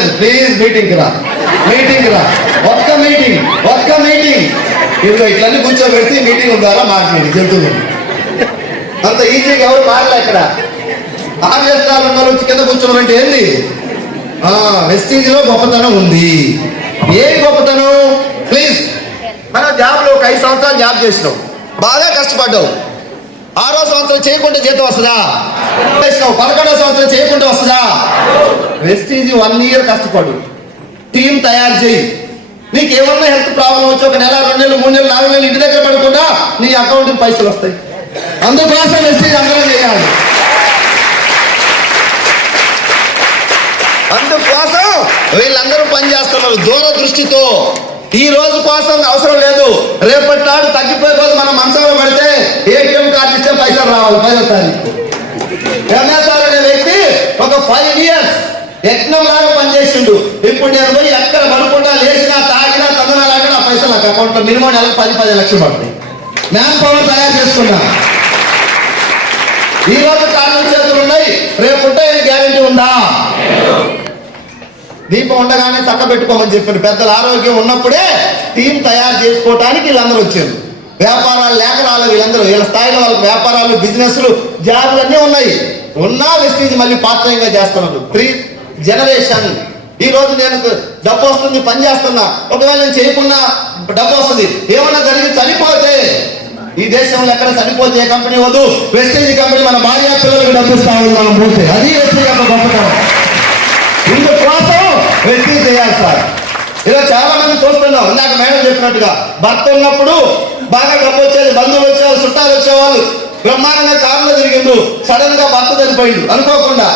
లేదు please meeting రా. Meeting రా. ఒక్క మీటింగ్ ఒక్క మీటింగ్ ఇదిగో ఇట్లన్నీ కూర్చోబెడితే మీటింగ్ ద్వారా మాట్లాడి జంతువులు. అంత ఈజీగా ఎవరు మారలే ఇక్కడ ఆరు రాష్ట్రాలు ఉన్న వచ్చి కింద కూర్చోమంటే ఏంది? వెస్టీజ్లో గొప్పతనం ఉంది. ఏం గొప్పతనం? ప్లీజ్ మనం జాబ్లో ఒక ఐదు సంవత్సరాలు జాబ్ చేసినాం. బాగా కష్టపడ్డావు ఆరో సంవత్సరం చేయకుండా జీతం వస్తుందా? పదకొండో సంవత్సరం చేయకుండా వస్తుందా? వెస్టీజీ వన్ ఇయర్ కష్టపడు. టీం తయారు చేయి. నీకు ఏమన్నా హెల్త్ ప్రాబ్లం వచ్చి ఒక నెల రెండు నెలలు మూడు నెలలు నాలుగు నెలలు ఇంటి దగ్గర పడకుండా నీ అకౌంట్ పైసలు వస్తాయి. అందుకోసం వెస్టీజ్ అందరం చేయాలి. అందుకోసం వీళ్ళందరూ పనిచేస్తున్నారు దూరదృష్టితో. ఈ రోజు కోసం అవసరం లేదు. రేపటి నాడు తగ్గ రోజు మనం మనసులో పడితే ఏటీఎం కార్డు ఇస్తే పైసలు రావాలి పైన తారీఖు. ఎంఎస్ఆర్ అనే వ్యక్తి ఒక ఫైవ్ ఇయర్స్ యజ్ఞం లాగా పనిచేసిండు. ఇప్పుడు నేను పోయి ఎక్కడ పడుకుంటా లేచినా తాగినా తగ్గనా లాగా నా పైసలు నాకు అకౌంట్లో మినిమం నెలకు పది పది లక్షలు పడతాయి. మ్యాన్ పవర్ తయారు చేసుకున్నా. ఈ రోజు కారణం చేతులు ఉన్నాయి. రేపు ఉంటాయని గ్యారెంటీ ఉందా? దీపం ఉండగానే చక్క పెట్టుకోమని చెప్పారు. పెద్దల ఆరోగ్యం ఉన్నప్పుడే టీం తయారు చేసుకోవటానికి వీళ్ళందరూ వచ్చారు. వ్యాపారాలు లేక రాలేదు వీళ్ళందరూ వీళ్ళ స్థాయిలో వాళ్ళకి వ్యాపారాలు బిజినెస్లు జాబులు అన్నీ ఉన్నాయి. ఉన్నా వెస్టీజ్ మళ్ళీ పాత్రంగా చేస్తున్నారు. ప్రీ జనరేషన్ ఈ రోజు నేను డబ్బు వస్తుంది పని చేస్తున్నా. ఒకవేళ నేను చేయకుండా డబ్బు వస్తుంది. ఏమన్నా జరిగి చనిపోతే ఈ దేశంలో ఎక్కడ చనిపోతే ఏ కంపెనీ వద్దు. వెస్టేజ్ కంపెనీ మన భార్య పిల్లలకు డబ్బు ఇస్తా మనం పోతే. అది వెస్టేజ్ యొక్క గొప్పతనం ఇందుకోసం వ్యక్తి చేయాలి సార్ ఇలా చాలా మంది చూస్తున్నాం ఇందాక మేడం చెప్పినట్టుగా భర్త ఉన్నప్పుడు బాగా డబ్బు వచ్చేది బంధువులు వచ్చేవాళ్ళు చుట్టాలు వచ్చేవాళ్ళు బ్రహ్మాండంగా కారులో తిరిగిండు సడన్గా భర్త చనిపోయిండు. అనుకోకుండా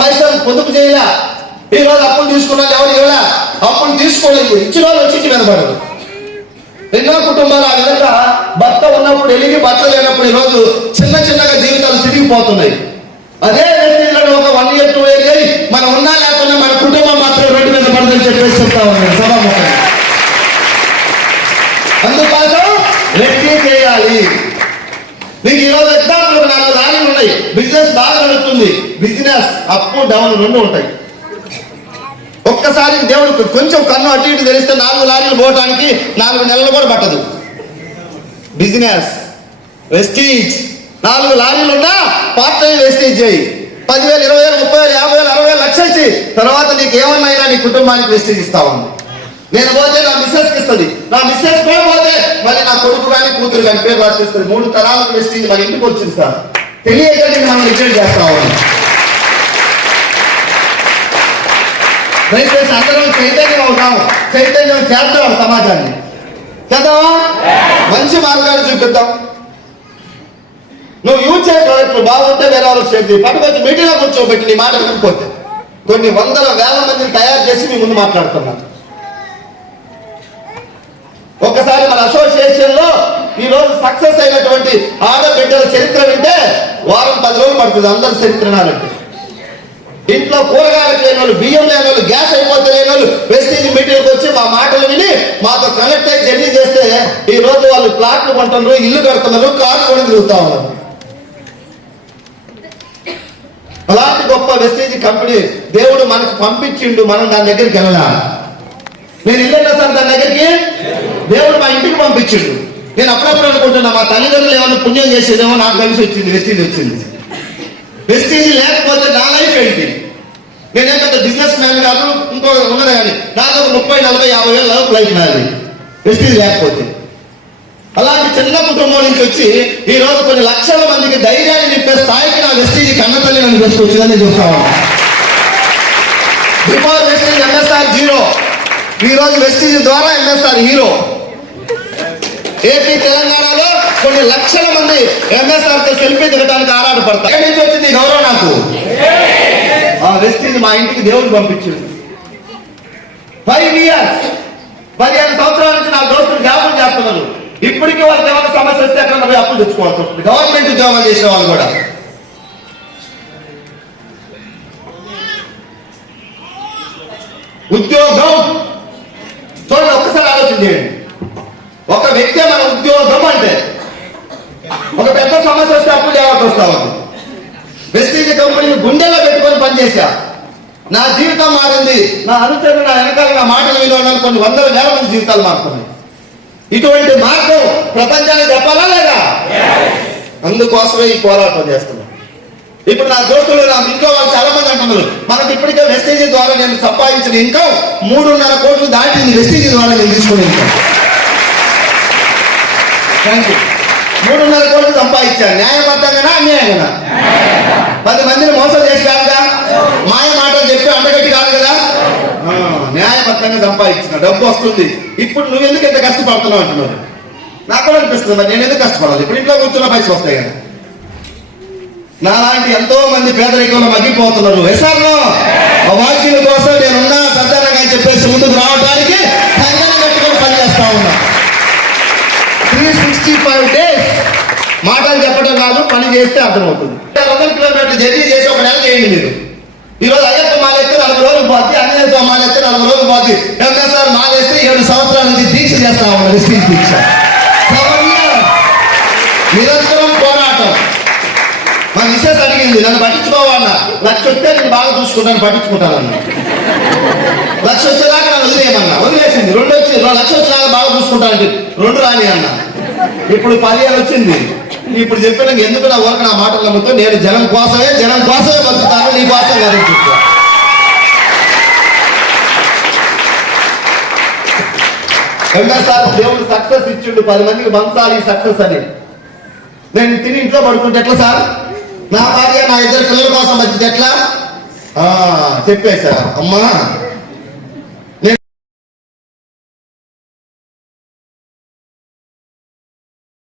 పైసలు పొదుపు చేయలా. ఈ రోజు అప్పులు తీసుకున్నాను ఎవరు ఇవ్వలా. అప్పులు తీసుకోలేదు. ఇచ్చిన వాళ్ళు వచ్చి ఇంటి మీద ఎన్నో కుటుంబాలు ఆ విధంగా భర్త ఉన్నప్పుడు ఎలిగి భర్త లేనప్పుడు ఈరోజు చిన్న చిన్నగా జీవితాలు తిరిగిపోతున్నాయి. అదే వ్యక్తిలో ఒక వన్ ఇయర్ టూ ఇయర్ మనం ఉన్నా లేకుండా మన కుటుంబం మాత్రం రెండు మీద పడదని చెప్పేసి చెప్తా ఉన్నాను. అందుకోసం వ్యక్తి చేయాలి. నీకు ఈరోజు ఎగ్జాంపుల్ ఒక నాలుగు దారులు ఉన్నాయి. బిజినెస్ బాగా నడుస్తుంది. బిజినెస్ అప్ డౌన్ రెండు ఉంటాయి. ఒక్కసారి దేవుడు కొంచెం కన్ను అటు ఇటు తెలిస్తే నాలుగు లారీలు పోవడానికి నాలుగు నెలలు కూడా పట్టదు. బిజినెస్ వెస్టీజ్ నాలుగు లారీలు ఉన్నా పార్ట్ టైం వెస్టీజ్ చేయి. పదివేలు ఇరవై వేలు ముప్పై వేలు యాభై వేలు అరవై వేలు లక్ష ఇచ్చి తర్వాత నీకు ఏమన్నా నీ కుటుంబానికి వెస్టీజ్ ఇస్తా ఉంది. నేను పోతే నా మిస్సెస్ ఇస్తుంది. నా మిస్సెస్ కూడా పోతే మళ్ళీ నా కొడుకు కానీ కూతురు కానీ పేరు రాసిస్తుంది మూడు తరాలకు వెస్టీజ్ మన ఇంటికి వచ్చింది సార్. తెలియక నేను మనం రిజెక్ట్ చేస్తా ఉన్నాను. దయచేసి అందరం చైతన్యం అవుతాము. చైతన్యం చేద్దాం సమాజాన్ని. చేద్దామా? మంచి మార్గాలు చూపిద్దాం. నువ్వు యూజ్ చేయ ప్రోడక్ట్లు బాగుంటే వేరే వాళ్ళు చేసి పట్టుకొచ్చి మీటింగ్లో కూర్చోబెట్టి నీ మాట వినకపోతే. కొన్ని వందల వేల మందిని తయారు చేసి మీ ముందు మాట్లాడుతున్నాను ఒకసారి మన అసోసియేషన్లో ఈ రోజు సక్సెస్ అయినటువంటి ఆడబిడ్డల చరిత్ర వింటే వారం పది రోజులు పడుతుంది. అందరి చరిత్ర నాలంటే ఇంట్లో కూరగాయలు లేని వాళ్ళు బియ్యం లేని వాళ్ళు గ్యాస్ అయిపోతే లేని వాళ్ళు వెస్టేజ్ మీటింగ్కి వచ్చి మా మాటలు విని మాతో కనెక్ట్ అయ్యి జర్నీ చేస్తే ఈ రోజు వాళ్ళు ప్లాట్లు కొంటున్నారు ఇల్లు కడుతున్నారు కారు కొని తిరుగుతా ఉన్నారు. అలాంటి గొప్ప వెస్టేజ్ కంపెనీ దేవుడు మనకు పంపించిండు మనం దాని దగ్గరికి వెళ్ళాలి. నేను ఇల్లు సార్ దాని దగ్గరికి? దేవుడు మా ఇంటికి పంపించిండు. నేను అప్పుడప్పుడు అనుకుంటున్నా మా తల్లిదండ్రులు ఏమైనా పుణ్యం చేసేదేమో నాకు కలిసి వచ్చింది వెస్టీజ్ వచ్చింది. వెస్టీజ్ లేకపోతే నా లైఫ్ ఏంటి? నేనేం పెద్ద బిజినెస్ మ్యాన్ కాదు ఇంకో ఉన్నది కానీ నాకు ఒక ముప్పై నలభై యాభై వేల లోపు లైఫ్ నాది. వెస్టీజ్ లేకపోతే. అలాంటి చిన్న కుటుంబం నుంచి వచ్చి ఈ రోజు కొన్ని లక్షల మందికి ధైర్యాన్ని నింపే స్థాయికి నా వెస్టీజ్ కన్న తల్లి నన్ను తీసుకొచ్చిందని చూస్తా ఉన్నాను బిఫోర్ వెస్టీజ్ ఎంఎస్ఆర్ జీరో. ఈరోజు రోజు వెస్టీజ్ ద్వారా ఎంఎస్ఆర్ హీరో. ఏపీ తెలంగాణలో కొన్ని లక్షల మంది ఎంఎస్ఆర్తో సెల్ఫీ దిగడానికి ఆరాటపడతారు. నుంచి వచ్చింది ఈ గౌరవం నాకు? ఆ వెస్టీజ్ మా ఇంటికి దేవుడు పంపించింది ఫైవ్ ఇయర్స్ పదిహేను సంవత్సరాల నుంచి నా దోస్తులు జ్ఞాపకం చేస్తున్నారు. ఇప్పటికీ వాళ్ళకి ఏమైనా సమస్య వస్తే అక్కడ పోయి అప్పులు తెచ్చుకోవాల్సి వస్తుంది. గవర్నమెంట్ ఉద్యోగాలు చేసిన వాళ్ళు కూడా. ఉద్యోగం చేయండి. ఒక వ్యక్తి మన ఉద్యోగం అంటే ఒక పెద్ద సమస్య వస్తే అప్పులు చేయాల్సి వస్తా ఉంది వెస్టీజ్ కంపెనీ గుండెలో పెట్టుకొని పనిచేశా. నా జీవితం మారింది. నా అనుచరులు నా వెనకాల నా మాటలు వినడం కొన్ని వందల వేల మంది జీవితాలు మారుతున్నాయి. ఇటువంటి మార్గం ప్రపంచానికి చెప్పాలా లేదా? అందుకోసమే ఈ పోరాటం చేస్తున్నాం. ఇప్పుడు నా దోస్తులు నా ఇంట్లో వాళ్ళు చాలా మంది అంటున్నారు మనకు ఇప్పటికే వెస్టేజ్ ద్వారా నేను సంపాదించిన ఇన్కమ్ మూడున్నర కోట్లు దాటింది వెస్టేజ్ ద్వారా నేను తీసుకునే థ్యాంక్ యూ మూడున్నర కోట్లు సంపాదించాను న్యాయబద్ధంగానా అన్యాయంగా పది మందిని మోసం చేసి కాదుగా మాయ మాటలు చెప్పి అండగట్టి కాదు కదా? న్యాయబద్ధంగా సంపాదించిన. డబ్బు వస్తుంది. ఇప్పుడు నువ్వు ఎందుకు ఎంత కష్టపడుతున్నావు అంటున్నావు? నాకు కూడా అనిపిస్తుంది మరి నేను ఎందుకు కష్టపడాలి? ఇప్పుడు ఇంట్లో కూర్చున్న పైసలు వస్తాయి కదా. నాలాంటి ఎంతో మంది పేదరికంలో మగ్గిపోతున్నారు. ఎస్ఆర్లో ఆ వాక్యుల కోసం నేనున్నా పెద్దనగా చెప్పేసి ముందుకు రావడానికి కంకణం కట్టుకొని పనిచేస్తా ఉన్నా. త్రీ సిక్స్టీ ఫైవ్ డేస్ మాటలు చెప్పడం కాదు పని చేస్తే అర్థమవుతుంది. వందల కిలోమీటర్లు జర్నీ చేసి ఒక నెల చేయండి మీరు. ఈ రోజు అయ్యప్ప మాలేస్తే నలభై రోజులు పోతే అన్నేశ్వర మాలేస్తే నలభై రోజులు పోతే ఎంఎస్ఆర్ మాలేస్తే ఏడు సంవత్సరాల నుంచి దీక్ష చేస్తా ఉన్నారు దీక్ష Seven years. నిరంతరం పోరాటం మా మిస్సెస్ అడిగింది నన్ను పట్టించుకోవాలన్న లక్ష వస్తే నేను బాగా చూసుకుంటాను పట్టించుకుంటానన్న లక్ష వచ్చేదాకా నన్ను వదిలేయమన్నా. వదిలేసింది. రెండు వచ్చి లక్ష వచ్చేదాకా బాగా చూసుకుంటానంటే రెండు రాని అన్న. ఇప్పుడు పదిహేను వచ్చింది. ఇప్పుడు చెప్పిన ఎందుకు నా వరకు నా మాటలు నమ్ముతూ నేను జనం కోసమే జనం కోసమే బతుకుతాను నీ కోసం కాదు సార్ చెప్పా. దేవుడు సక్సెస్ ఇచ్చిండు. పది మందికి పంచాలి సక్సెస్ అని. నేను తిని ఇంట్లో పడుకుంటే ఎట్లా సార్? నా భార్య నా ఇద్దరు పిల్లల కోసం బతికి ఎట్లా? ఆ, చెప్పేశా అమ్మా